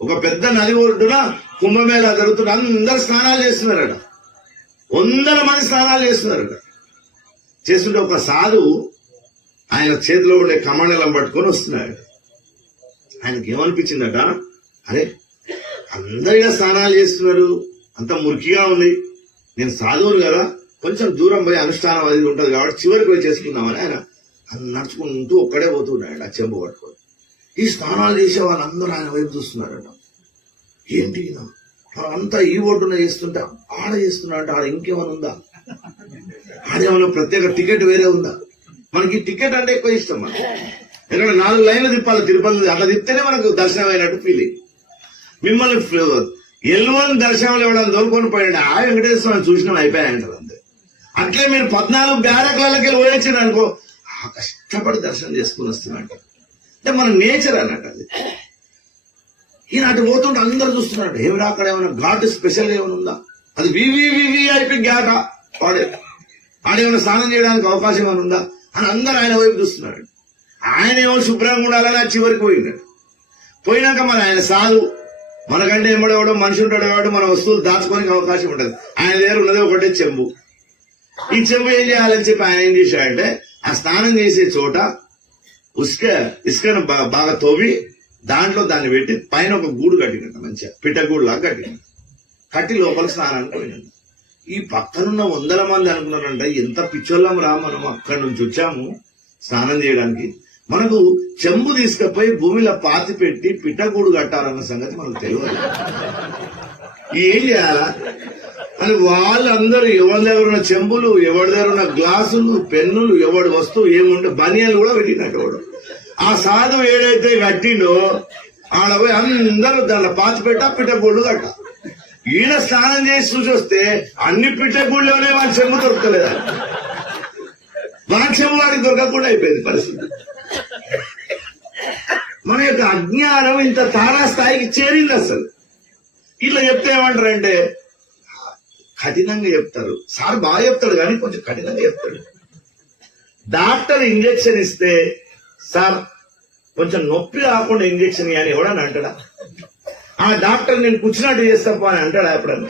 ఒక పెద్ద నది ఒడ్డున కుంభమేళా జరుగుతున్న అందరు స్నానాలు చేస్తున్నారట. వందల మంది స్నానాలు చేస్తున్నారట. చేస్తుంటే ఒక సాధు ఆయన చేతిలో ఉండే కమండలం పట్టుకొని వస్తున్నాడు. ఆయనకి ఏమనిపించిందట అరే అందరిగా స్నానాలు చేస్తున్నారు. అంత మురికిగా ఉంది. నేను సాధువులు కదా కొంచెం దూరం పోయి అనుష్ఠానం అది ఉంటుంది కాబట్టి చివరికి పోయి చేసుకుందామని ఆయన నడుచుకుంటూ ఒక్కడే పోతున్నాడు ఆ చెంబు పట్టుకొని. ఈ స్నానాలు చేసే వాళ్ళందరూ ఆయన వైపు చూస్తున్నారట. ఏంటి అంతా ఈ ఓటున చేస్తుంటా ఆడ చేస్తున్నాడు ఆడ ఇంకేమైనా ఉందా? ఆడేమైనా ప్రత్యేక టికెట్ వేరే ఉందా? మనకి టికెట్ అంటే ఎక్కువ ఇష్టం మనకి. ఎందుకంటే నాలుగు లైన్లు తిప్పాలి తిరుపతి అట్లా తిప్పితేనే మనకు దర్శనం అయినట్టు ఫీలింగ్ మిమ్మల్ని ఎల్వన్ దర్శనం ఇవ్వడానికి దొరుకుని పోయాడు? ఆ వెంకటేశ్వర చూసిన అయిపోయాయంటారు అంతే. అట్లే మీరు పద్నాలుగు బ్యారక్లకి వెళ్ళి పోయొచ్చారు అనుకో ఆ కష్టపడి దర్శనం చేసుకుని వస్తున్నట్టు అంటే మన నేచర్ అన్నట్టు అది. ఈయన అటు పోతుంటే అందరు చూస్తున్నారు ఏమిరా అక్కడ ఏమైనా ఘాట్ స్పెషల్ ఏమైనా ఉందా? అది వివివివిఐపి ఘాట. వాడే ఆడేమైనా స్నానం చేయడానికి అవకాశం ఏమైనా ఉందా? అని అందరు ఆయన వైపు చూస్తున్నాడు ఆయన ఏమో శుభ్రంగా ఉండాలని చివరికి పోయినాడు పోయినాక మరి ఆయన సాధు మనకంటే ఏమడేవాడు మనిషి ఉంటాడు కాబట్టి మన వస్తువులు దాచుకోనికి అవకాశం ఉంటుంది. ఆయన దగ్గర ఉన్నది ఒకటే చెంబు. ఈ చెంబు ఏం చేయాలని చెప్పి ఆయన ఏం చేశాడంటే ఆ స్నానం చేసే చోట ఉసుక ఇసుకను బాగా తవ్వి దాంట్లో దాన్ని పెట్టి పైన ఒక గూడు కట్టినట్టు మంచిగా పిట్టగూడు కట్టినట్టు. కట్టి లోపల స్నానానికి పోయినాడు ఈ పక్కనున్న వందల మంది అనుకున్నారంట ఎంత పిచ్చోళ్ళం రా మనం అక్కడి నుంచి వచ్చాము స్నానం చేయడానికి. మనకు చెంబు తీసుకుపోయి భూమిలో పాతి పెట్టి పిట్టగూడు కట్టాలన్న సంగతి మనకు తెలియదు. ఏం చేయాలా? అని వాళ్ళందరూ ఎవరి దగ్గర ఉన్న చెంబులు ఎవరి దగ్గర ఉన్న గ్లాసులు పెన్నులు ఎవడి వస్తువు ఏముంటే బనియాలు కూడా పెట్టినట్టు వాడు. ఆ సాధువు ఏడైతే కట్టిండో ఆడ పోయి అందరూ దాంట్లో పాతి పెట్ట పిట్టగూళ్ళు కట్ట. ఈయన స్నానం చేసి చూసొస్తే అన్ని పిట్టగూళ్ళలోనే వాళ్ళ చెంబు దొరకలేదా? వాళ్ళ చెంబు వాడికి దొరకకుండా అయిపోయింది పరిస్థితి. మన యొక్క అజ్ఞానం ఇంత తారా స్థాయికి చేరింది అసలు. ఇట్లా చెప్తే ఏమంటారంటే కఠినంగా చెప్తారు. సార్ బాగా చెప్తాడు కానీ కొంచెం కఠినంగా చెప్తాడు. డాక్టర్ ఇంజెక్షన్ ఇస్తే సార్ కొంచెం నొప్పి రాకుండా ఇంజెక్షన్ కానీ ఎవడని అంటాడా? ఆ డాక్టర్ నేను కూర్చున్నట్టు చేస్తాపా అని అంటాడా ఎప్పుడన్నా?